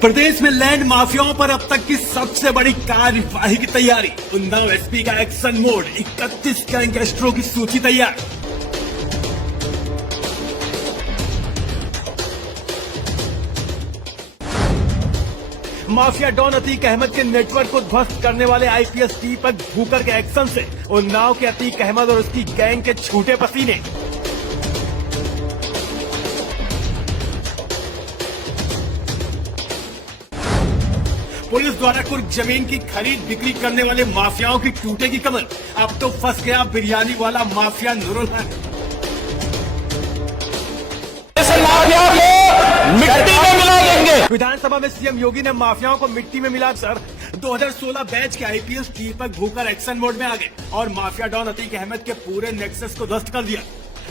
प्रदेश में लैंड माफियाओं पर अब तक की सबसे बड़ी कार्यवाही की तैयारी। उन्नाव एसपी का एक्शन मोड, 31 गैंगस्टरों की सूची तैयार। माफिया डॉन अतीक अहमद के नेटवर्क को ध्वस्त करने वाले आईपीएस दीपक भूकर के एक्शन से उन्नाव के अतीक अहमद और उसकी गैंग के छूटे पसीने। पुलिस द्वारा कुछ जमीन की खरीद बिक्री करने वाले माफियाओं की टूटेगी कमर। अब तो फंस गया बिरयानी वाला माफिया नूरुल हक। मिट्टी में मिला देंगे। विधानसभा में सीएम योगी ने माफियाओं को मिट्टी में मिलाकर 2016 बैच के आईपीएस दीपक भूकर एक्शन मोड में आ गए और माफिया डॉन अतीक अहमद के पूरे नेक्सस को ध्वस्त कर दिया।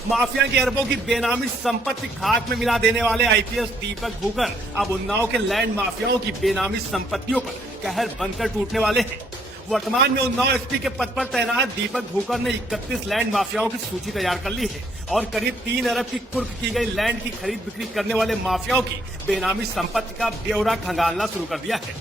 माफिया के अरबों की बेनामी संपत्ति खाक में मिला देने वाले आईपीएस दीपक भूकर अब उन्नाव के लैंड माफियाओं की बेनामी संपत्तियों पर कहर बनकर टूटने वाले हैं। वर्तमान में उन्नाव एसपी के पद पर तैनात दीपक भूकर ने 31 लैंड माफियाओं की सूची तैयार कर ली है और करीब 3 अरब की कुर्क की गई लैंड की खरीद बिक्री करने वाले माफियाओं की बेनामी संपत्ति का ब्यौरा खंगालना शुरू कर दिया है।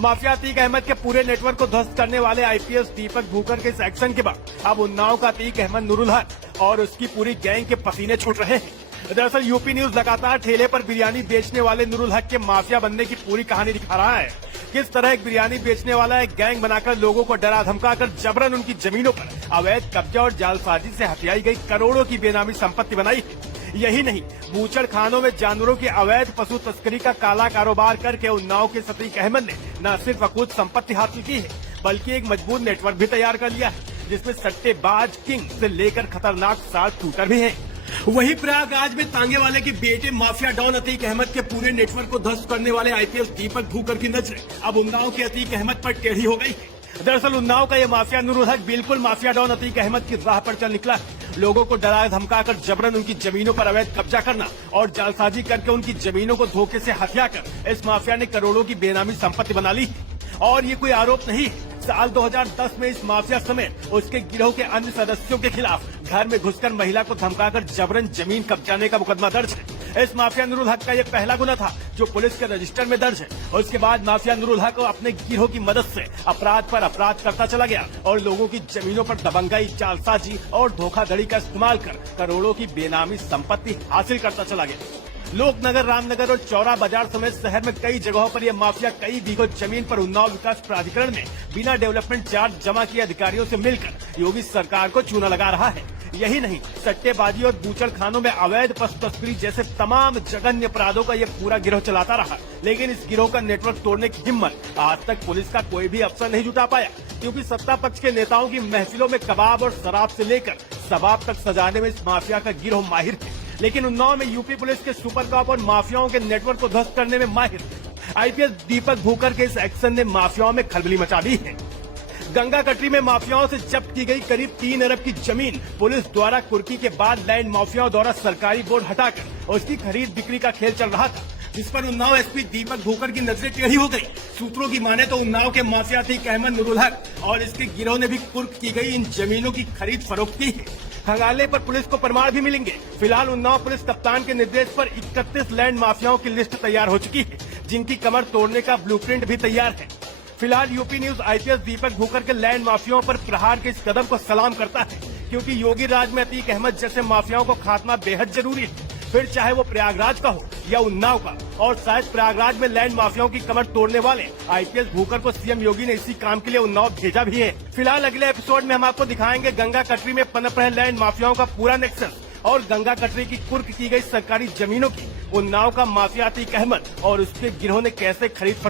माफिया अतीक अहमद के पूरे नेटवर्क को ध्वस्त करने वाले आईपीएस दीपक भूकर के इस एक्शन के बाद अब उन्नाव का अतीक अहमद नूरुल हक और उसकी पूरी गैंग के पसीने छूट रहे हैं। दरअसल यूपी न्यूज लगातार ठेले पर बिरयानी बेचने वाले नूरुल हक के माफिया बनने की पूरी कहानी दिखा रहा है। किस तरह एक बिरयानी बेचने वाला एक गैंग बनाकर लोगों को डरा धमकाकर जबरन उनकी जमीनों पर अवैध कब्जा और जालसाजी से हथियाई गई करोड़ों की बेनामी संपत्ति बनाई है। यही नहीं, बूचड़ खानों में जानवरों की अवैध पशु तस्करी का काला कारोबार करके उन्नाव के अतीक अहमद ने न सिर्फ अकूत संपत्ति हासिल की है बल्कि एक मजबूत नेटवर्क भी तैयार कर लिया है जिसमें सट्टेबाज किंग से लेकर खतरनाक साथ शूटर भी हैं। वही प्रयागराज में तांगे वाले के बेटे माफिया डॉन अतीक अहमद के पूरे नेटवर्क को ध्वस्त करने वाले आईपीएस दीपक भूकर की नजर अब उन्नाव के अतीक अहमद पर टेढ़ी हो गई है। दरअसल उन्नाव का ये माफिया नूरुल हक बिल्कुल माफिया डॉन अतीक अहमद की राह पर चल निकला है। लोगों को डराया धमकाकर जबरन उनकी जमीनों पर अवैध कब्जा करना और जालसाजी करके उनकी जमीनों को धोखे से हथिया कर इस माफिया ने करोड़ों की बेनामी संपत्ति बना ली। और ये कोई आरोप नहीं है। साल 2010 में इस माफिया समेत उसके गिरोह के अन्य सदस्यों के खिलाफ घर में घुसकर महिला को धमकाकर जबरन जमीन कब्जाने का मुकदमा दर्ज है। इस माफिया नूरुल हक का ये पहला गुना था जो पुलिस के रजिस्टर में दर्ज है। उसके बाद माफिया नूरुल हक अपने गिरोह की मदद से अपराध पर अपराध करता चला गया और लोगों की जमीनों पर दबंगाई, जालसाजी और धोखाधड़ी का इस्तेमाल कर करोड़ों की बेनामी संपत्ति हासिल करता चला गया। लोकनगर, रामनगर और चौरा बाजार समेत शहर में कई जगहों पर यह माफिया कई बीघों जमीन पर उन्नाव विकास प्राधिकरण में बिना डेवलपमेंट चार्ज जमा किए अधिकारियों से मिलकर योगी सरकार को चूना लगा रहा है। यही नहीं, सट्टेबाजी और बूचड़ खानों में अवैध पशु तस्करी जैसे तमाम जघन्य अपराधों का ये पूरा गिरोह चलाता रहा। लेकिन इस गिरोह का नेटवर्क तोड़ने की हिम्मत आज तक पुलिस का कोई भी अफसर नहीं जुटा पाया क्योंकि सत्ता पक्ष के नेताओं की महफिलों में कबाब और शराब से लेकर सबाब तक सजाने में इस माफिया का गिरोह माहिर है। लेकिन उन्नाव में यूपी पुलिस के सुपर कॉप और माफियाओं के नेटवर्क को ध्वस्त करने में माहिर आईपीएस दीपक भूकर के इस एक्शन ने माफियाओं में खलबली मचा दी है। गंगा कटरी में माफियाओं से जब्त की गई करीब 3 अरब की जमीन पुलिस द्वारा कुर्की के बाद लैंड माफियाओं द्वारा सरकारी बोर्ड हटाकर उसकी खरीद बिक्री का खेल चल रहा था जिस पर उन्नाव एसपी दीपक भूकर की नजरें टेढ़ी हो गई। सूत्रों की माने तो उन्नाव के माफिया अतीक अहमद नूरुल हक और इसके गिरोह ने भी कुर्क की गई इन जमीनों की खरीद फरोख्त की है। खंगालने पर पुलिस को प्रमाण भी मिलेंगे। फिलहाल उन्नाव पुलिस कप्तान के निर्देश पर 31 लैंड माफियाओं की लिस्ट तैयार हो चुकी है जिनकी कमर तोड़ने का ब्लूप्रिंट भी तैयार है। फिलहाल यूपी न्यूज आईपीएस दीपक भूकर के लैंड माफियाओं पर प्रहार के इस कदम को सलाम करता है क्योंकि योगी राज में अतीक अहमद जैसे माफियाओं को खात्मा बेहद जरूरी है, फिर चाहे वो प्रयागराज का हो या उन्नाव का। और शायद प्रयागराज में लैंड माफियाओं की कमर तोड़ने वाले आईपीएस भूकर को सीएम योगी ने इसी काम के लिए उन्नाव भेजा भी है। फिलहाल अगले एपिसोड में हम आपको दिखाएंगे गंगा कटरी में पनप रहे लैंड माफियाओं का पूरा नेक्सस और गंगा कटरी की कुर्क की गई सरकारी जमीनों की उन्नाव का माफिया अतीक अहमद और उसके गिरोह ने कैसे खरीद